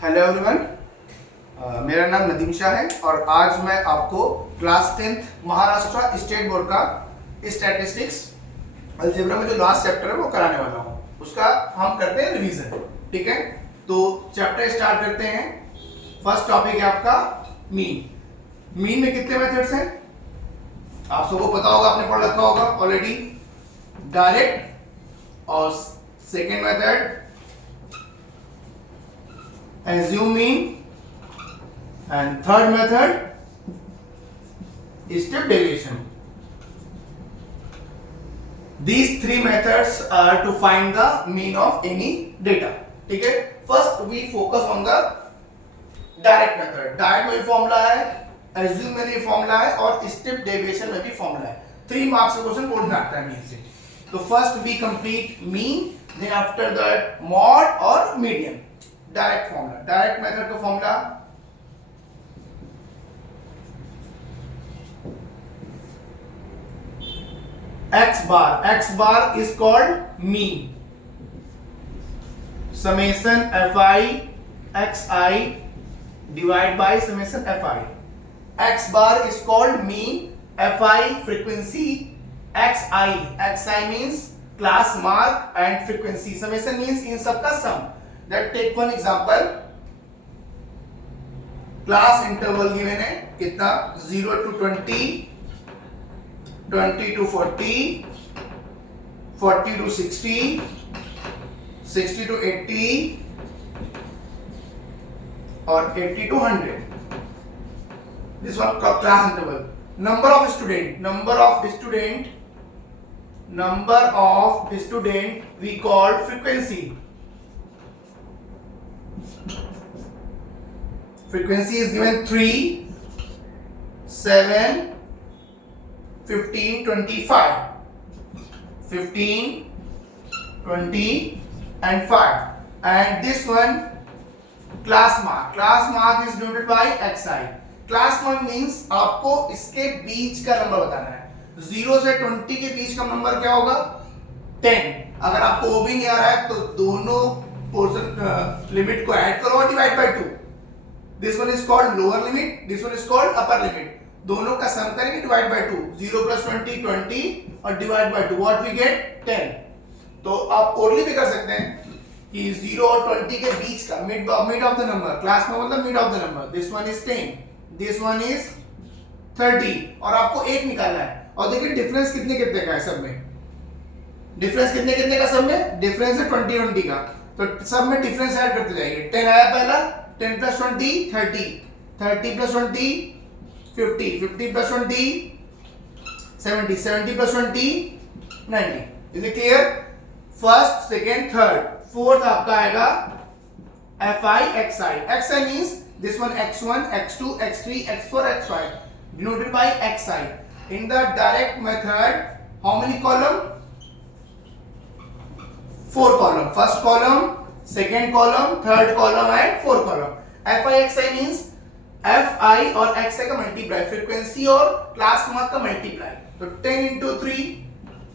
Hello everyone, मेरा नाम नदीम शाह है और आज मैं आपको class 10th Maharashtra state board का स्टैटिस्टिक्स अलजेब्रा में जो लास्ट चैप्टर है वो कराने वाला हूँ। उसका हम करते हैं रिवीजन। ठीक है, तो चैप्टर स्टार्ट करते हैं। फर्स्ट टॉपिक है आपका मीन। मीन में कितने मेथड्स हैं आप सबको पता होगा, आपने पढ़ रखा होगा ऑलरेडी। डायरेक्ट और second method assume mean, and third method step deviation. These three methods are to find the mean of any data. ठीक है, first we focus on the direct method. Direct में भी फॉर्मूला है, assume में भी formula है और step deviation में भी फॉर्मूला है। 3 मार्क्स का क्वेश्चन बोर्ड में आता है मीन से। तो first we complete mean, then after that mod और median. Direct formula, direct method का formula x bar is called mean, summation fi xi divide by summation fi। x bar is called mean, fi frequency, xi means class mark and frequency, summation means इन सब का सम। That take one example, class interval given है कितना 0 to 20, 20 to 40, 40 to 60, 60 to 80 और 80 to 100. This one class interval. Number of student we call frequency. Frequency is given 3, 7, 15, 25. 15, 20 and 5. And this one class mark. Class mark is denoted by xi. Class mark means आपको इसके बीच का number बताना है। 0 से 20 के बीच का number क्या होगा? 10। अगर आपको वो भी नहीं आ रहा है तो दोनों पोर्शन लिमिट को ऐड करो और divide by 2। This one is called lower limit, this one is called upper limit. दोनों का सम करेंगे डिवाइड बाय 2। 0 plus 20 20 और divide by 2 what we get 10। तो आप ओरली भी कर सकते हैं कि 0 और 20 के बीच का mid of the number, class में मतलब mid of the number. This one is 10, this one is 30 और आपको 1 निकालना है। और देखिए डिफरेंस कितने कितने का है सब में, डिफरेंस कितने कितने का सब में, डिफरेंस है 20 20 का। तो सब में डिफरेंस ऐड करते जाइए। 10 आया पहला, 10 plus 20 30, 30 plus 20 50, 50 plus 20 70, 70 plus 20 90। Is it clear? First, second, third, fourth आपका आएगा fi xi। xi means this one x1, x2, x3, x4, x5 denoted by xi. In the direct method, how many column? 4 column. First column, second column, third column and fourth column. fi xi means fi और xi का multiply, frequency और class mark का multiply. तो 10 into 3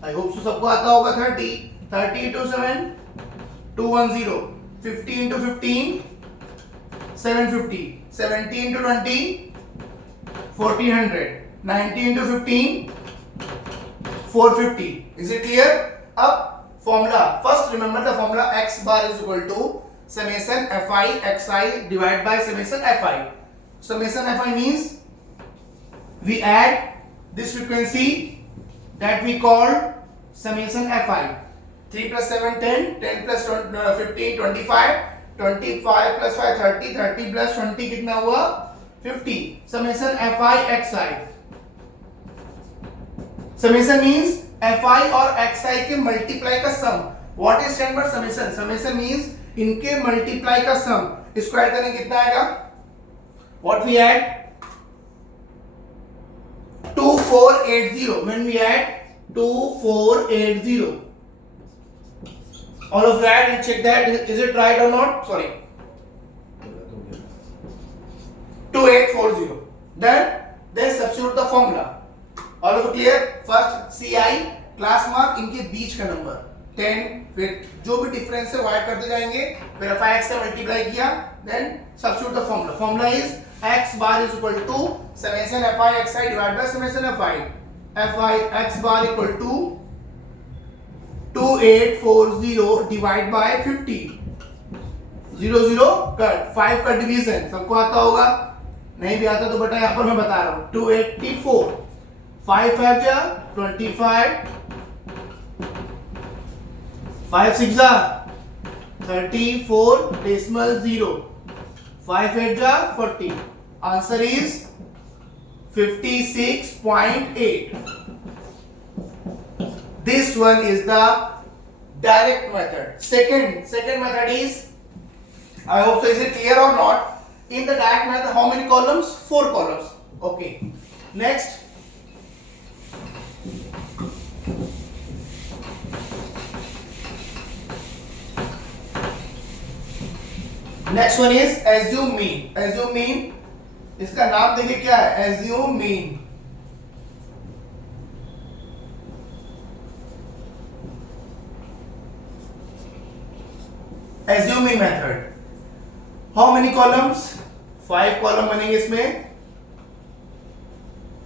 आई hope सो सबको आता होगा 30, 30 into 7 210, 50 into 15 750, 70 into 20 1400, 90 into 15 450। Is it clear? अब formula, first remember the formula x bar is equal to summation fi xi divided by summation fi. Summation fi means we add this frequency that we call summation fi. 3 plus 7 10, 10 plus 15 25, 25 plus 5 30, 30 plus 20 कितना हुआ 50। summation fi xi. summation means fi और xi के multiply का सम। What is stand for summation? Summation means इनके multiply का सम। Square करेंगे कितना आएगा? What we add 2480। When we add 2480, all of that you check that is it right or not? Sorry, 2840। then substitute the formula। all of it clear? first ci class mark इनके बीच का number 10, फिर जो भी difference है वो add करते जाएंगे, फिर fi से मल्टीप्लाई किया, then substitute the formula. Formula is x bar is equal to summation fi xi divided by summation fi. fi x bar equal to 2840 divided by 50. 0 0 cut, 5 का डिवीजन सबको आता होगा, नहीं भी आता तो बेटा यहाँ पर मैं बता रहा हूँ. 284, 5 5 जा 25, 5 6 जा 34 decimal 0, 5 8 जा 40. Answer is 56.8. This one is the direct method. Second method is, I hope so, is it clear or not? In the direct method, how many columns? 4 columns. Okay. Next. Next one is assume mean. Assume mean, इसका नाम देखिए क्या है, assume mean. Assume mean method. How many columns? 5 column बनेंगे इसमें,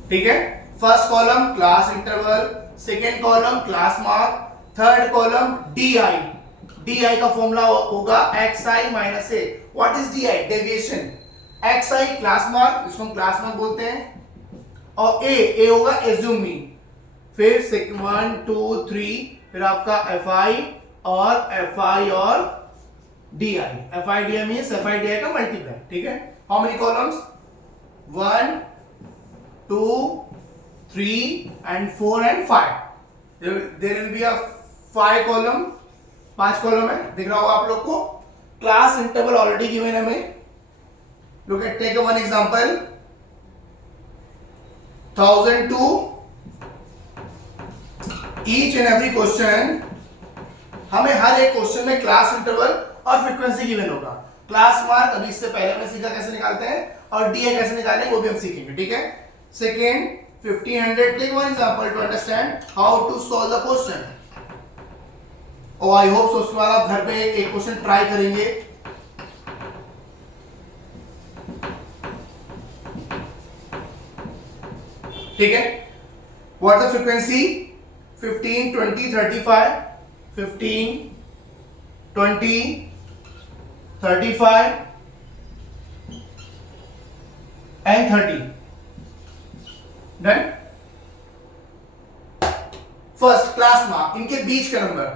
ठीक है. First column class interval, second column class mark, third column DI. DI का फॉर्मूला होगा xi minus a. What is DI? Deviation. xi class mark, इसको हम class mark बोलते हैं, और a होगा assume mean. फिर 1 2 3, फिर आपका fi और DI. fi DI means fi DI का मल्टीप्लाई, ठीक है. How many columns? 1 2 3 and 4 and 5. There will be a 5 column, 5 column है, दिख रहा होगा आप लोग को. क्लास इंटरवल ऑलरेडी गिवन है हमें. Look at, take one example, 1002. Each and every question, हमें हर एक क्वेश्चन में क्लास इंटरवल और फ्रीक्वेंसी गिवन होगा. क्लास मार्क अभी इससे पहले हमने सीखा कैसे निकालते हैं, और DI कैसे निकालें वो भी हम सीखेंगे, ठीक है. Second 1500. Take one example to understand how to solve the question. I hope so उसके बाद आप घर पे एक क्वेश्चन ट्राई करेंगे. ठीक है. What the frequency? 15 20 35, 15 20 35 and 30. Done. First class mark, इनके बीच का नंबर,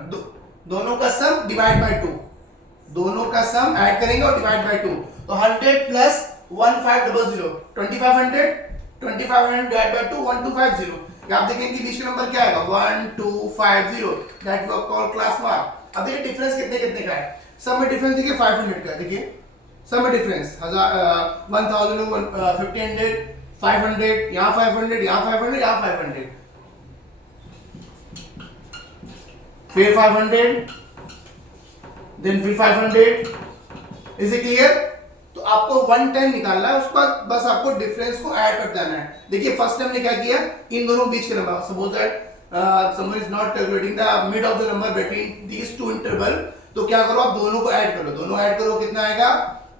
दोनों का सम डिवाइड बाय 2, दोनों का सम ऐड करेंगे और डिवाइड बाय 2. तो 100 प्लस 1500, 2500, 2500 डिवाइड बाय 2, 1250. आप देखें इनके बीच का नंबर क्या आएगा, 1250. That we call class mark. अब देखिए डिफरेंस कितने का है. सब में डिफरेंस देखिए 500 का. देखिए सब में डिफरेंस 1000, 1500, 500, यहाँ 500, यहाँ 500, यहाँ 500, फिर 500, देन फिर 500. Is it clear? तो आपको 110 निकालना है, उसके बाद बस आपको डिफरेंस को ऐड कर देना है. देखिए फर्स्ट टाइम ने क्या किया, इन दोनों बीच के number, suppose that someone is not calculating the mid of the number between these two interval, तो क्या करो आप दोनों को ऐड करो. दोनों ऐड करो कितना आएगा,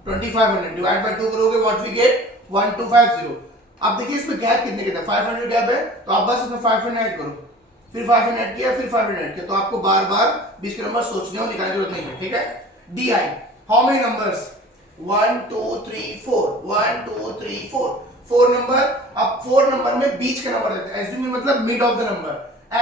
2500 डिवाइड बाय 2 करोगे, व्हाट वी गेट 1250. अब देखिए इसमें गैप कितने 500 गैप है, तो आप बस इसमें 500 ऐड करो, फिर 500 ऐड किया, फिर 500 ऐड किया. तो आपको बार बार बीच के नंबर सोचने और निकालने की जरूरत नहीं है, ठीक है. DI, how many numbers? 1 2 3 4, 1 2 3 4, 4 number. अब 4 नंबर में बीच का नंबर देते हैं. एज्यूम मतलब mid of the number,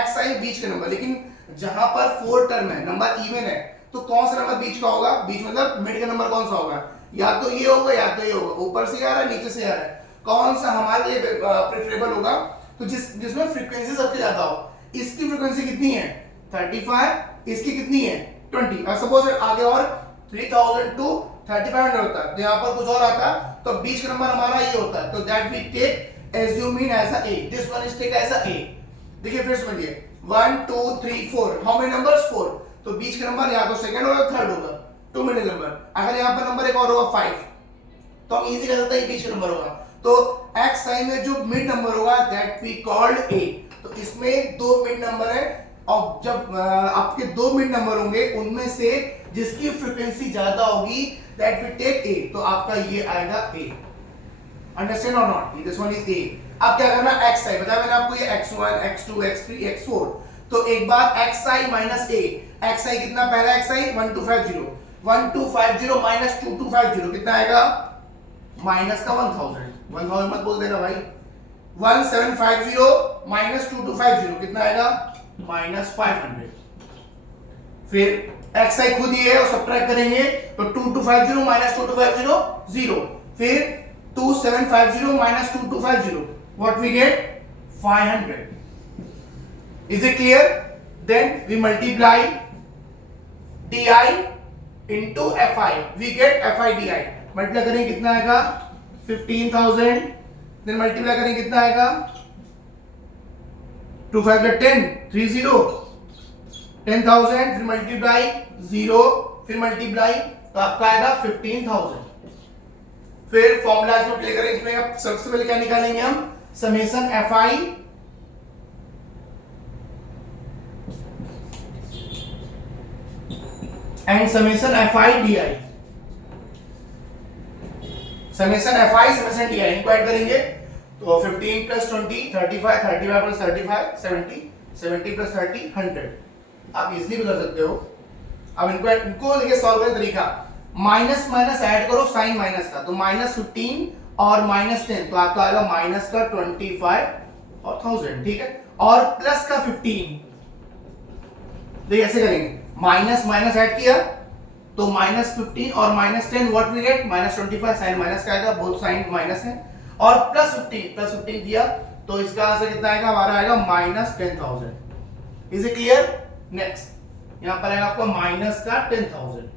xi बीच का नंबर. लेकिन जहां पर 4 टर्म है, नंबर इवन है, तो कौन सा नंबर बीच का होगा? बीच मतलब मिड का नंबर कौन सा होगा? या तो ये होगा या तो ये होगा. ऊपर से आ रहा है नीचे से आ रहा है, कौन सा हमारे लिए प्रेफरेबल होगा? तो जिसमें फ्रीक्वेंसी सबसे ज्यादा हो. इसकी फ्रीक्वेंसी कितनी है? 35. इसकी कितनी है? 20. और सपोज आगे और 3000 टू 3500 होता है, तो यहाँ पर कुछ और आता है, तो बीच का नंबर हमारा ये होता है. तो that we take assume in as a A. This one is take as a A. देखिए फिर समझिए, 1 2 3 4, हाउ मेनी नंबर्स? 4. तो बीच का नंबर या तो सेकंड होगा, थर्ड होगा, 2 मिडिल नंबर. अगर यहाँ पर नंबर एक और होगा 5, तो हम इजी कर सकते हैं बीच का नंबर होगा. तो xi में जो मिड नंबर होगा दैट वी कॉल्ड A. तो इसमें 2 मिड नंबर है, और जब आपके दो मिड नंबर होंगे उनमें से जिसकी फ्रीक्वेंसी ज्यादा होगी दैट वी टेक ए, तो आपका ये आएगा ए। अंडरस्टैंड और not? This one is a. अब क्या करना, एक्स आई बताया मैंने आपको, ये x1 x2 x3 x4, तो एक बार xi माइनस ए, xi कितना, पहला xi 1250, 1250 माइनस 2250 कितना आएगा, माइनस का 1000, 1000 मत बोल देना भाई, 1750 माइनस 2250 कितना आएगा, माइनस 500। फिर xi खुद ही है और सब्ट्रैक्ट करेंगे तो 2250 माइनस 2250 0, फिर 2750 minus 2250 what we get 500. Is it clear? Then we multiply di into fi, we get fi di, multiply करेंगे कितना आएगा 15,000, then मल्टीप्लाई करेंगे कितना आएगा 2 5 10 30 10,000, फिर मल्टीप्लाई 0, फिर मल्टीप्लाई तो आपका आएगा 15,000। फिर फॉर्मूला इसमें प्ले करें, इसमें अब सबसे पहले क्या निकालेंगे हम, summation fi and summation fi di, summation fi summation di इनको ऐड करेंगे तो 15 प्लस 20 35, 35 प्लस 35 70, 70 प्लस 30 100। आप इजीली भी कर सकते हो। अब इनको देखिए सॉल्व करने तरीका, माइनस माइनस ऐड करो साइन माइनस का, तो माइनस 15 और माइनस 10 तो आपका आएगा माइनस का 25 और 1000, ठीक है, और प्लस का 15, देखिए ऐसे करेंगे, माइनस माइनस ऐड किया तो माइनस 15 और minus 10 what we get, minus 25, sign minus का आएगा, बोथ साइन माइनस है, और प्लस 15 किया तो इसका आंसर कितना आएगा, हमारा आएगा minus 10,000। Is it clear? Next यहां पर आएगा आपको माइनस का 10,000।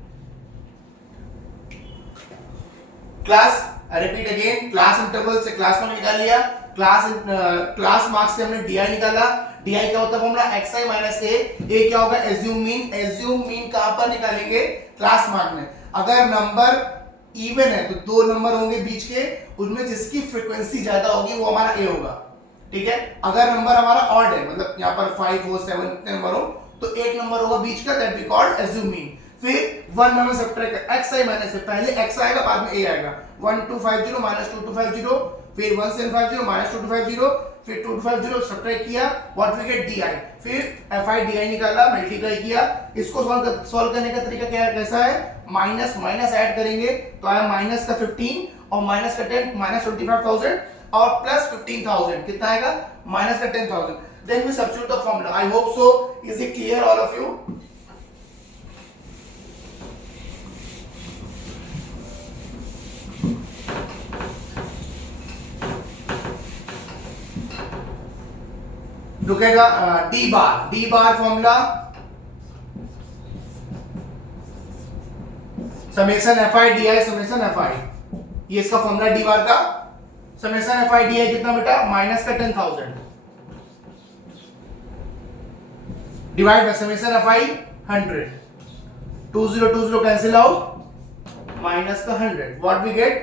Class repeat again, class interval से क्लास वन निकाल लिया, क्लास मार्क्स से हमने डी निकाला। डी क्या होता है फॉर्मूला, xi माइनस ए क्या होगा, एज्यूम मीन। एज्यूम मीन कहां पर निकालेंगे, क्लास मार्क में। अगर नंबर इवन है तो दो नंबर होंगे बीच के, उनमें जिसकी फ्रीक्वेंसी ज्यादा होगी वो हमारा ए होगा, ठीक है। अगर नंबर हमारा ऑड है, मतलब यहाँ पर 5 4 7 नंबर हो तो एक नंबर होगा बीच का, that we called assume mean. फिर वन में सब्ट्रैक्ट xi माइनस से, पहले x आएगा बाद में a आएगा, 1250 माइनस 2250, फिर 1750 माइनस 2250, फिर 2250 सब्ट्रैक्ट किया, व्हाट वी गेट di, फिर fi di निकाला, मल्टीप्लाई किया। इसको सॉल्व करने का तरीका क्या है, कैसा है, माइनस माइनस ऐड करेंगे तो आया माइनस का 15 और माइनस का 10 माइनस 25,000 और प्लस 15,000 कितना आएगा, माइनस का 10,000। Then we substitute the formula. I hope so, is it clear all of you? रुकेगा D bar formula summation fi di summation fi, ये इसका फॉर्मूला डी बार का। समेशन fi di कितना बेटा, माइनस का 10,000 divide by summation fi 100, 20 cancel out, minus का 100, what we get,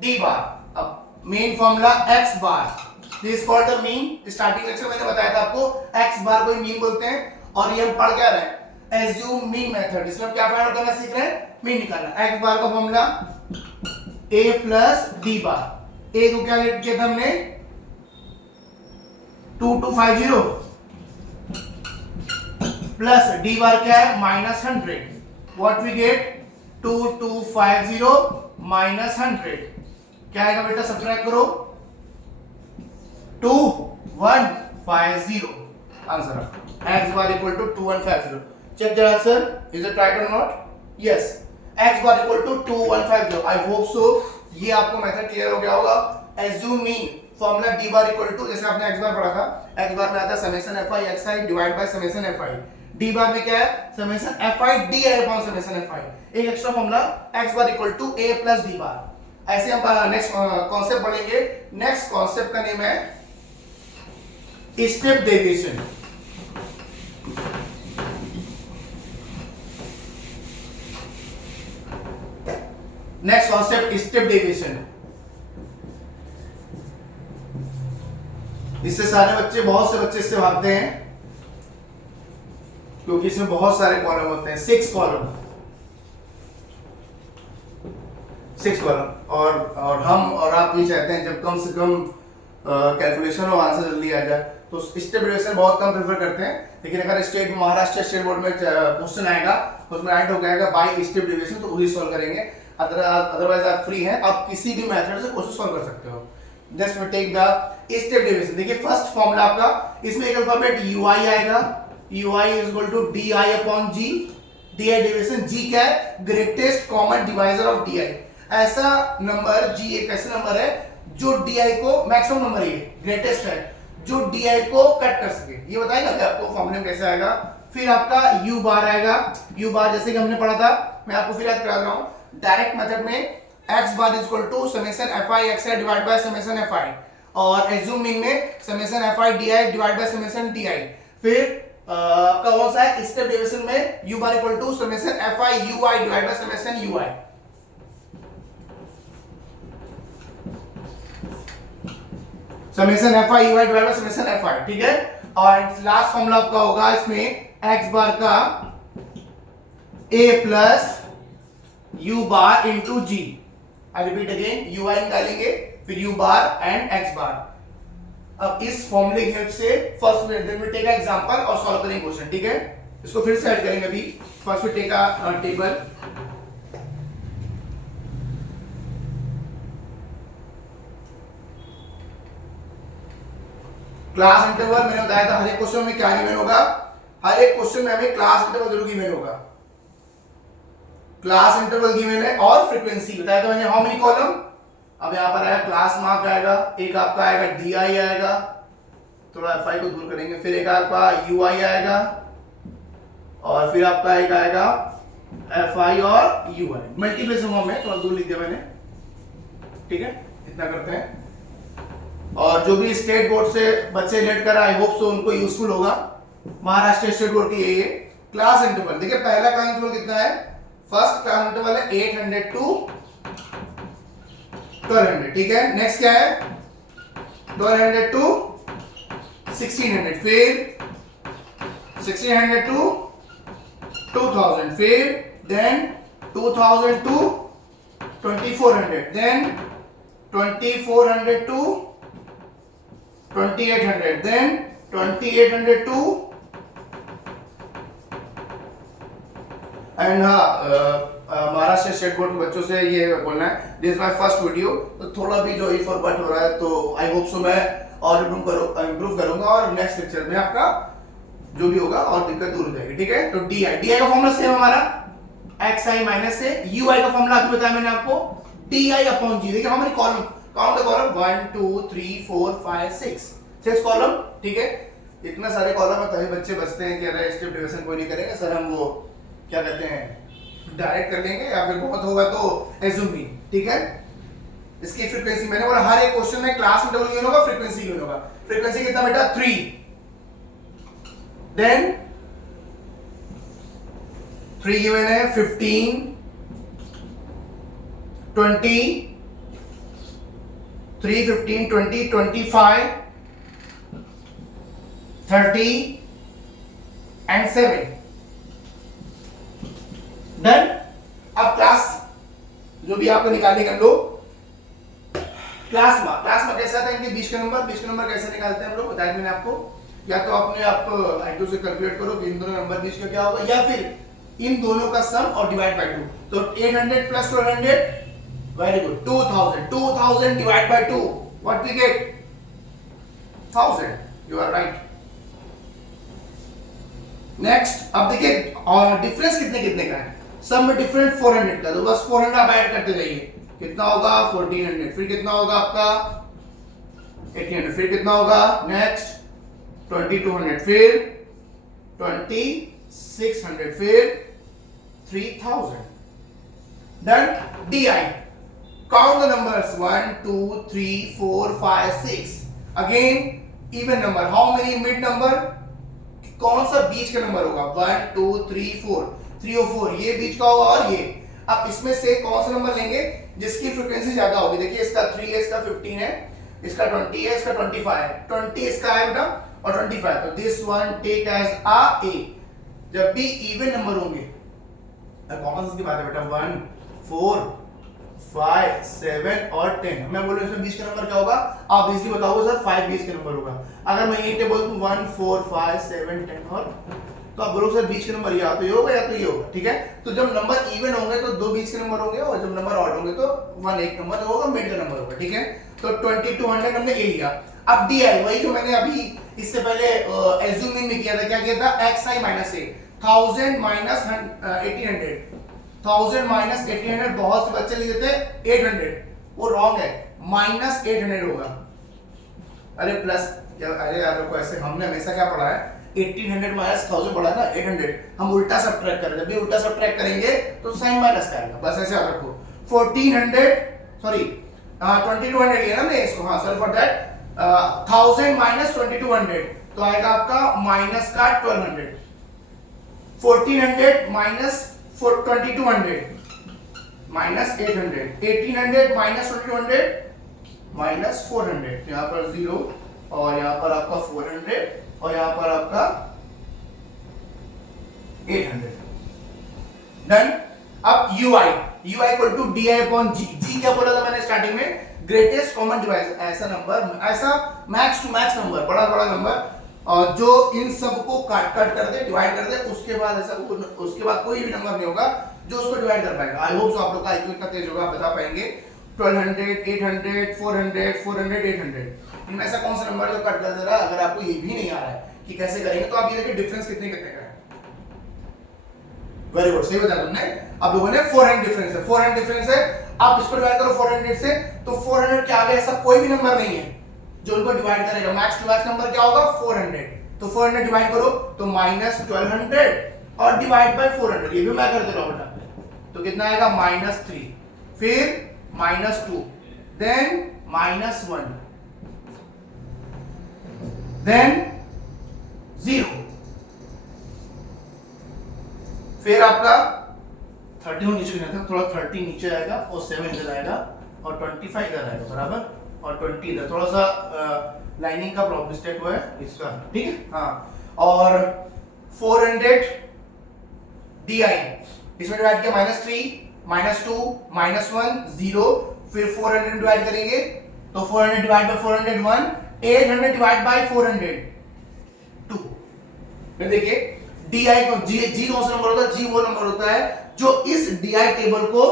D bar. अब main formula x bar, this called the mean. Starting lecture मैंने बताया था आपको x बार को मीन बोलते हैं, और ये हम पढ़ क्या रहे हैं, एज्यूम मीन मेथड। इसमें हम क्या फाइंड आउट करना सीख रहे हैं, मीन निकालना। x बार का formula a plus d bar. a को क्या लेट किया था हमने 2250 प्लस d बार क्या है, minus 100, what we get 2250 minus 100 क्या आएगा बेटा, सब्ट्रैक्ट करो 2150, answer x bar equal to 2150। check the answer, is it right or not? yes, x bar equal to 2150। I hope so ये आपको मेथड क्लियर हो गया होगा। assume mean formula d bar equal to, जैसे आपने x bar पढ़ा था, x bar में आता है summation fi xi divide by summation fi, d bar में क्या है, summation fi di upon summation fi। एक extra formula x bar equal to a plus d bar। ऐसे हम नेक्स्ट कॉन्सेप्ट पढ़ेंगे। नेक्स्ट कॉन्सेप्ट का नेम है step deviation. Next concept step deviation. इससे सारे बच्चे, बहुत से बच्चे इससे भागते हैं। क्योंकि इसमें बहुत सारे कॉलम होते हैं, 6 कॉलम, 6 कॉलम। और हम और आप ये चाहते हैं जब कम से कम कैलकुलेशन हो, आंसर जल्दी आ जाए, तो स्टेप डिवीजन बहुत कम प्रेफर करते हैं। लेकिन अगर स्टेट महाराष्ट्र स्टेट बोर्ड में क्वेश्चन आएगा उसमें ऐड हो जाएगा बाय स्टेप डिवीजन, तो वही सॉल्व करेंगे। अदरवाइज आप फ्री हैं, आप किसी भी मेथड से क्वेश्चन सॉल्व कर सकते हो। Just we take the step division. देखिए फर्स्ट फॉर्मूला आपका, इसमें एक अल्फाबेट ui आएगा, ui is equal to di upon g, di division, g क्या है, greatest common divisor of di। ऐसा नंबर g एक ऐसा नंबर है जो di को, मैक्सिमम नंबर है, ग्रेटेस्ट है जो di को कट कर सके। ये बताएगा कि आपको फॉर्मूले में कैसे आएगा। फिर आपका u बार आएगा, u बार जैसे कि हमने पढ़ा था, मैं आपको फिर याद करा रहा हूं, डायरेक्ट मेथड में x bar is equal to summation fi xi divide by summation fi, और एज्यूमिंग में summation fi di divide by summation di। फिर आपका कौन सा है, स्टेप डिवीजन में u bar equal to summation fi ui divide by summation ui। Summation fi ui divide by summation fi, ठीक है। और लास्ट फॉर्मूला आपका होगा इसमें x बार का a plus u bar into g। I repeat again, ui निकालेंगे, फिर u bar and x बार। अब इस फॉर्मूले की हेल्प से फर्स्ट में टेक एग्जांपल और सॉल्व करेंगे क्वेश्चन, ठीक है। इसको फिर से ऐड करेंगे अभी। फर्स्ट में टेक टेबल, क्लास इंटरवल मैंने बताया था हर एक क्वेश्चन में क्या गिवन होगा, हर एक क्वेश्चन में हमें क्लास इंटरवल जरूर गिवन होगा। क्लास इंटरवल गिवन है और फ्रीक्वेंसी बताया था मैंने, हाउ मेनी कॉलम। अब यहां पर आया क्लास मार्क आएगा, एक आपका आएगा di आएगा, थोड़ा fi को दूर करेंगे, फिर एक आपका ui आएगा, और फिर आपका एक आएगा fi और ui मल्टीप्लिकेशन फॉर्म में, थोड़ा दूर लिख दिया मैंने, ठीक है। इतना करते हैं। और जो भी स्टेट बोर्ड से बच्चे रिलेट कर, आई होप सो उनको यूजफुल होगा। महाराष्ट्र स्टेट बोर्ड की ये क्लास इंटरवल, देखिए पहला क्लास इंटरवल कितना है, फर्स्ट क्लास इंटरवल है 800 टू 1200, ठीक है। नेक्स्ट क्या है, 1200 टू 1600, फिर 1600 टू 2000, फिर then 2000 to 2400, then 2400 to 2800, then 2800 to, and Maharashtra state board के बच्चों से ये बोलना है, दिस माय फर्स्ट वीडियो, तो थोड़ा भी जो इफ और बट हो रहा है तो आई होप सो मैं और इम्प्रूव करूंगा, और नेक्स्ट लेक्चर में आपका जो भी होगा और दिक्कत दूर हो जाएगी, ठीक है। तो di का फॉर्मूला सेम हमारा, xi माइनस से ui का फॉर्मूला आपको बताया मैंने आपको, di अपॉन g। देखिए हमारी column, count the column, 1 2 3 4 5 6 column, ठीक है। इतना सारे कॉलम है, तभी बच्चे बचते हैं कि अरे स्टेप डिवीजन कोई नहीं करेंगे सर, हम वो क्या कहते हैं डायरेक्ट कर लेंगे, या फिर बहुत होगा तो एज्यूमिंग, ठीक है। इसकी फ्रीक्वेंसी मैंने बोला हर एक क्वेश्चन में क्लास इंटरवल गिवन होगा, फ्रीक्वेंसी गिवन होगा। फ्रीक्वेंसी कितना बेटा, 3, देन 3 गिवन है, 15 20 3 15 20 25 30 एंड 7 डन। अब क्लास जो भी आपको निकालेंगे हम लोग, क्लास में कैसा था, इनके बीच का नंबर कैसे निकालते हैं हम लोग, बताया मैंने आपको। या तो अपने आप i2 से कैलकुलेट करो कि इन दोनों नंबर बीच का क्या होगा, या फिर इन दोनों का सम और डिवाइड बाय 2। तो 800 plus 1200, very good, 2000 divide by 2, what we get, 1000, you are right. Next, अब देखिए और डिफरेंस कितने का है, सब में डिफरेंट 400 का, तो बस 400 आप ऐड करते जाइए, कितना होगा 1400, फिर कितना होगा आपका 1800, फिर कितना होगा नेक्स्ट 2200, फिर 2600, फिर 3000, done. di, count the numbers 1 2 3 4 5 6, again even number, how many mid number, कौन सा बीच का नंबर होगा, 1 2 3 4, 3 और 4 ये बीच का होगा, और ये अब इसमें से कौन सा नंबर लेंगे जिसकी फ्रीक्वेंसी ज्यादा होगी। देखिए इसका 3 है, इसका 15 है, इसका 20 है, इसका 25 है, 20 इसका है बेटा और 25, तो this one take as a, जब भी इवन नंबर होंगे, कॉमन सेंस की बात है बेटा, 1 4 5 7 और 10, मैं बोल रहा हूँ इसमें 20 का नंबर क्या होगा, आप इजीली बताओगे सर 5 20 का नंबर होगा। अगर मैं ये टेबल दूं 1 4 5 7 10 और, तो आप बोलोगे सर 20 के नंबर या तो ये होगा या तो ये होगा, ठीक है। तो जब नंबर इवन होंगे तो 2 20 के नंबर होंगे, और जब नंबर ऑड होंगे तो 1 एक नंबर होगा, मिड का नंबर होगा, ठीक है। तो 2200 हमने ले लिया। अब डी आई वही जो मैंने अभी इससे पहले एज्यूमिंग में किया था, क्या किया था, xi माइनस ए, 1000 माइनस 1800, 1000 माइनस 1800, बहुत से बच्चे लिख देते हैं 800, वो रॉन्ग है, माइनस 800 होगा। अरे प्लस, अरे यार देखो ऐसे हमने हमेशा क्या पढ़ा है, 1800 माइनस 1000 पढ़ा है ना, 800, हम उल्टा सबट्रैक्ट करें, जब भी उल्टा सबट्रैक्ट करेंगे तो साइन माइनस का आएगा, बस ऐसे याद रखो। 1400 सॉरी 2200 लिया ना हमने इसको, हाँ सॉरी फॉर दैट, 1000 माइनस 2200 तो आएगा आपका माइनस का 1200, 1400 माइनस 2200 माइनस 800, 1800 माइनस 2200 माइनस 400, यहाँ पर 0 और यहाँ पर आपका 400 और यहाँ पर आपका 800, डन। अब ui equal to D I upon G, G क्या बोला था मैंने स्टार्टिंग में, ग्रेटेस्ट कॉमन डिवाइजर, ऐसा नंबर, ऐसा मैक्स टू मैक्स नंबर, बड़ा बड़ा नंबर जो इन सब को काट काट कर दे, डिवाइड कर दे, उसके बाद ऐसा उसके बाद कोई भी नंबर नहीं होगा जो उसको डिवाइड कर पाएगा। आई होप सो आप लोग का आईक्यू इतना तेज होगा, आप बता पाएंगे 1200 800 400 400 800, इनमें ऐसा कौन सा नंबर जो कट कर दे रहा है। अगर आपको ये भी नहीं आ रहा है कि कैसे करेंगे, तो आप ये देखिए डिफरेंस कितने कितने का है। वेरी गुड, सही बताया तुमने। अब लोगों ने 400 डिफरेंस है, 400 डिफरेंस है, आप इसको डिवाइड करो 400 से, तो 400 के आगे ऐसा कोई भी नंबर नहीं है जो उनको डिवाइड करेगा। मैक्स टू मैक्स नंबर क्या होगा, 400, तो 400 डिवाइड करो तो माइनस 1200 और डिवाइड बाय 400, ये भी मैं कर दे रहा हूं बेटा, तो कितना आएगा माइनस 3, फिर माइनस 2, देन माइनस 1, देन 0, फिर आपका 30 नीचे गिना था, थोड़ा 30 नीचे आएगा और 7 इधर आएगा और 25 इधर आएगा, बराबर, और 20 इधर, थोड़ा सा लाइनिंग का प्रॉब्लम मिस्टेक हुआ है इसका, ठीक है, हाँ। और 400 डी आई, इसमें डिवाइड किया माइनस 3 माइनस 2 माइनस 1 0, फिर 400 डिवाइड करेंगे तो 400 डिवाइड बाय 400 1, 800 डिवाइड बाय 400 2। फिर देखिए डी आई को, जी कौन सा नंबर होता है, जी वो नंबर होता है जो इस डी आई टेबल को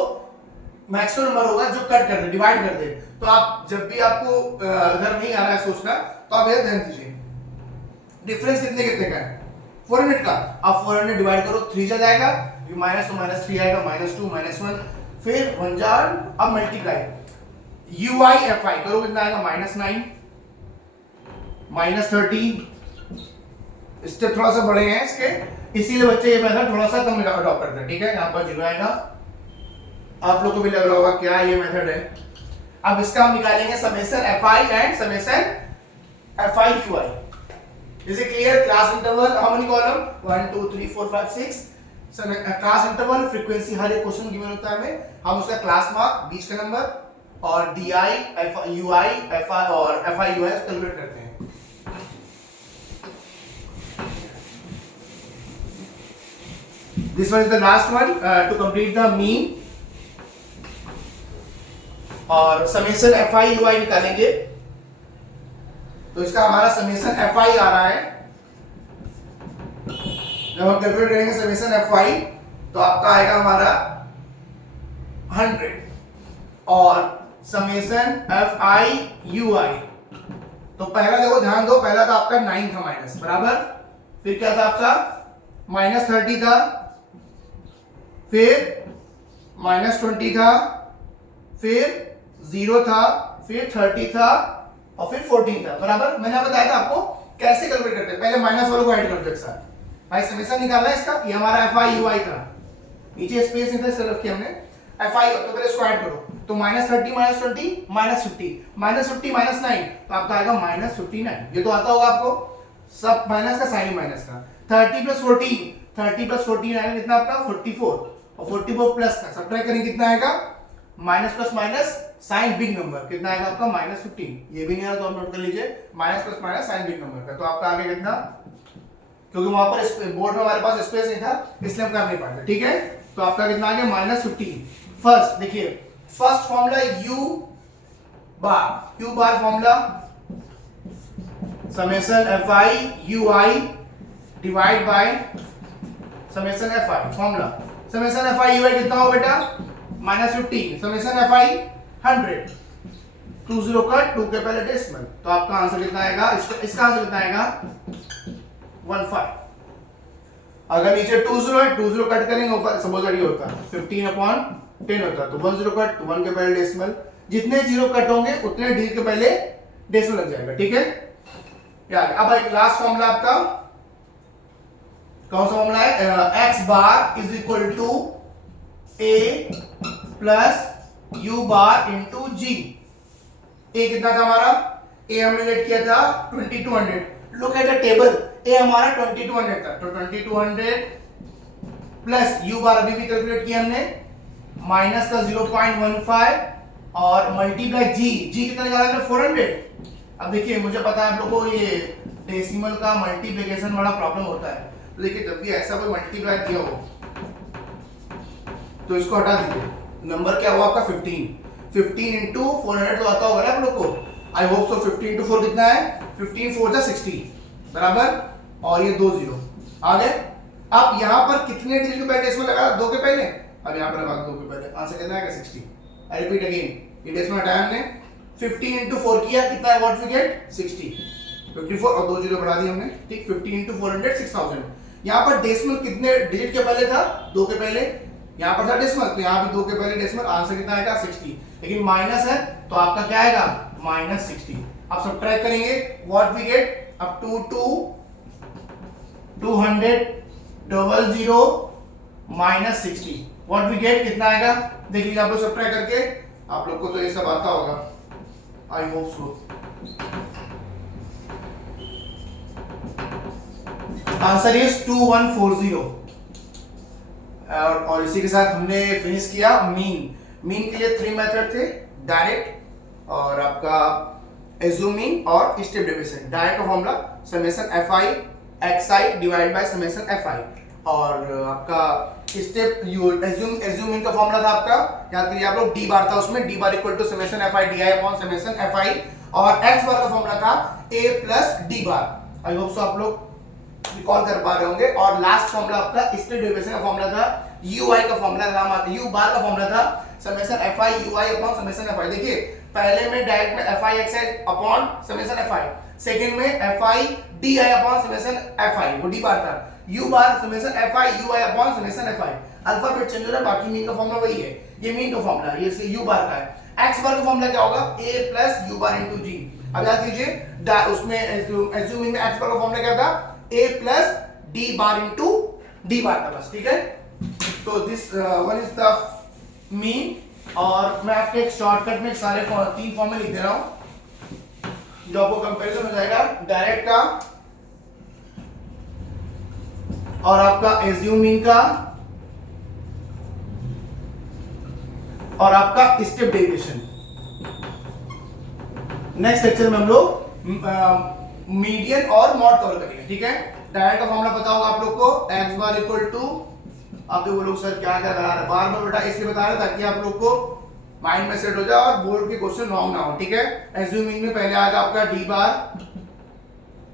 मैक्सिमम नंबर होगा जो कट कर दे, डिवाइड कर दे। तो आप जब भी आपको इधर नहीं आ रहा है सोचना, तो आप ये ध्यान दीजिए डिफरेंस कितने कितने का है, 400 का, आप 400 डिवाइड करो 3 जा जाएगा, माइनस 2 माइनस 3 आएगा, माइनस 2 माइनस 1, फिर 1 जार, अब मल्टीप्लाई ui fi करो, कितना आएगा माइनस 9 माइनस 30, स्टेप थोड़ा सा बड़े हैं इसके, इसीलिए बच्चे ये मेथड थोड़ा सा कम अडॉप्ट करते हैं, ठीक है। यहाँ पर 0 आएगा, आप लोग को भी लग रहा होगा क्या ये मेथड है। अब इसका हम निकालेंगे summation fi and summation fi ui। Is it clear? Class interval, how many column, 1 2 3 4 5 6, class interval, frequency, हर एक क्वेश्चन गिवन होता है हमें, हम उसका क्लास मार्क, बीच का नंबर, और di ui fi और fi ui कैलकुलेट करते हैं। This one is the last one to complete the mean, और समेशन fi ui निकालेंगे, तो इसका हमारा समेशन fi आ रहा है, जब हम कैलकुलेट करेंगे समेशन fi तो आपका आएगा हमारा 100, और समेशन fi ui, तो पहला देखो ध्यान दो, पहला था आपका 9 था माइनस, बराबर, फिर क्या था आपका माइनस 30 था, फिर माइनस 20 था, फिर 0 था, फिर 30 था, और फिर 14 था, बराबर। मैंने बताया था आपको कैसे कैलकुलेट करते हैं, पहले माइनस वालों को ऐड कर दो एक साथ, भाई समेशन निकालना है इसका, ये हमारा fi ui था, नीचे स्पेस नहीं था इसलिए रख के हमने fi, तो पहले इसको ऐड करो, तो minus 30 minus 20 minus 50 minus 50 minus 9, तो आपका आएगा माइनस 59, ये तो आता होगा आपको, सब माइनस का साइन माइनस का, 30 प्लस 14, 30 प्लस 14 आएगा कितना आपका 44, और 44 प्लस का सब्ट्रैक्ट करेंगे कितना आएगा, minus plus minus sign big number, कितना आएगा आपका माइनस 15, ये भी नहीं आया तो आप नोट कर लीजिए, minus plus minus sign big number का, तो आपका आगे कितना क्योंकि वहां पर बोर्ड में हमारे पास स्पेस नहीं था, इसलिए हम कर नहीं पाए थे। ठीक है, तो आपका कितना आ गया -15। फर्स्ट देखिए, first formula you bar formula summation fi ui divide by summation fi formula. Summation fi ui कितना हो बेटा -15, समेशन fi 100, 20 का 2 के पहले डेसिमल, तो आपका आंसर कितना आएगा, इसका आंसर कितना आएगा 15। अगर नीचे 20 है, 20 कट करेंगे ऊपर सपोज ये होता 15/10 होता, तो 10 कट, 1 के पहले डेसिमल, जितने जीरो कट होंगे उतने डी के पहले डेसिमल लग जाएगा। ठीक है, यार अब एक लास्ट फॉर्मूला आपका कौन सा फॉर्मूला है, x bar is equal to a plus u bar into g। a कितना था हमारा, a हमने लेट किया था 2200, look at the table, a हमारा 2200 था, तो 2200 प्लस u बार अभी भी कैलकुलेट किया हमने, माइनस का 0.15 और मल्टीप्लाई g कितना निकाला हमने 400। अब देखिए मुझे पता है आप लोगों को ये डेसिमल का मल्टीप्लिकेशन बड़ा प्रॉब्लम होता है, तो देखिए जब भी ऐसा कोई मल्टीप्लाई किया हो तो इसको हटा दीजिए, नंबर क्या हुआ आपका 15 इंटू 400 तो आता होगा ना आप लोग को, आई होप सो। 15 इंटू 4 कितना है, 15 4 जा 60 बराबर, और ये 2 जीरो आ गए। अब यहाँ पर कितने डिजिट के पहले डेसिमल लगा, 2 के पहले, अब यहाँ पर लगा 2 के पहले, आंसर कितना आएगा 60। आई रिपीट अगेन, ये डेसिमल हटाया हमने, 15 इंटू 4 किया, कितना है, व्हाट वी गेट 60, 54 और 2 जीरो बढ़ा दिए हमने। ठीक, 15 इंटू 400 6000। यहाँ पर डेसिमल कितने डिजिट के पहले था, 2 के पहले, यहाँ पर था डेसिमल, तो यहाँ भी 2 के पहले डेसिमल, आंसर कितना आएगा 60, लेकिन माइनस है तो आपका क्या आएगा -60। आप सब्ट्रैक्ट करेंगे, what we get, up to 200 -60, what we get कितना आएगा, देख लीजिए आप लोग सब्ट्रैक्ट करके, आप लोग को तो ये सब आता होगा, आई होप सो। Answer is 2140। और इसी के साथ हमने फिनिश किया मीन के लिए 3 मेथड थे, डायरेक्ट और आपका एज्यूमिंग और स्टेप डेविएशन। डायरेक्ट का formula summation fi xi divide by summation fi, और आपका स्टेप एज्यूमिंग का फॉर्मूला था आपका, याद करिए आप लोग, डी बार था उसमें, D bar equal to summation fi di upon summation fi, और x बार का फॉर्मूला था a plus d bar. I hope so आप लोग रिकॉल कर पा रहे होंगे। और लास्ट फॉर्मूला आपका स्टेप डेविएशन का फॉर्मूला था, ui का फॉर्मूला था, u बार का फॉर्मूला था summation fi ui upon summation fi। देखिए पहले में डायरेक्ट में fi xi upon summation fi, second में fi di upon summation fi, वो d बार था, u bar summation fi ui upon summation fi। Alphabet change हो रहा है, बाकी मीन का फॉर्मूला वही है, ये मीन का फॉर्मूला है, ये इसलिए u बार का है। x बार का फॉर्मूला क्या होगा, a plus u bar into g। अब याद कीजिए उसमें एज्यूमिंग में x बार का फॉर्मूला क्या था, a plus d bar into d बार का, बस। ठीक है, तो this one is the mean, और मैं आपके एक शॉर्टकट में सारे 3 फॉर्मूले लिख दे रहा हूं जो आपको कंपैरिजन हो जाएगा, डायरेक्ट का और आपका एज्यूमिंग का और आपका स्टेप डेविएशन। नेक्स्ट लेक्चर में हम लोग मीडियन और मॉड कवर करेंगे। ठीक है, डायरेक्ट का फॉर्मूला पता होगा आप लोग को, x बार इक्वल टू, आप लोग बोलोगे सर क्या क्या करा रहे हैं, बार बार बेटा इसलिए बता रहे ताकि आप लोग को माइंड में सेट हो जाए और बोर्ड के क्वेश्चन रॉन्ग ना हो। ठीक है, एज्यूमिंग में पहले आएगा आपका d बार,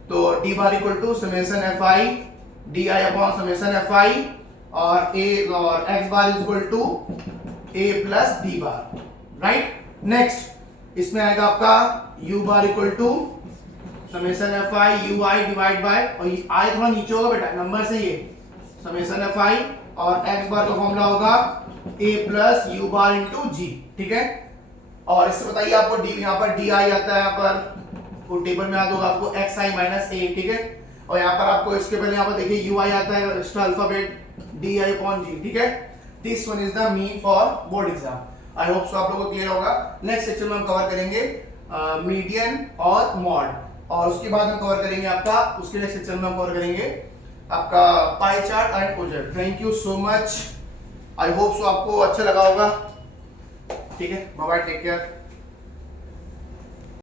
तो d bar equal to summation fi di upon summation fi, और a और x bar is equal to a plus d bar, right. Next इसमें आएगा आपका u bar equal to summation fi ui divide by, और i थोड़ा नीचे होगा बेटा नंबर से, ये समेशन fi, और x बार का फॉर्मूला होगा a plus u bar into g। ठीक है, और इससे बताइए आपको d, यहाँ पर di आता है, यहाँ पर वो टेबल में याद होगा आपको xi माइनस a। ठीक है, और यहाँ पर आपको इसके पहले यहाँ पर देखिए ui आता है, extra alphabet di upon g। ठीक है, this one is the mean for board exam. I hope so आप लोगों को क्लियर होगा। नेक्स्ट सेक्शन में हम कवर करेंगे मीडियन और मॉड, और उसके बाद हम कवर करेंगे आपका, उसके नेक्स्ट सेक्शन में हम कवर करेंगे आपका pie chart and project. Thank you so much, I hope सो आपको अच्छा लगा होगा। ठीक है, बाय बाय, टेक केयर।